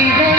Happy day.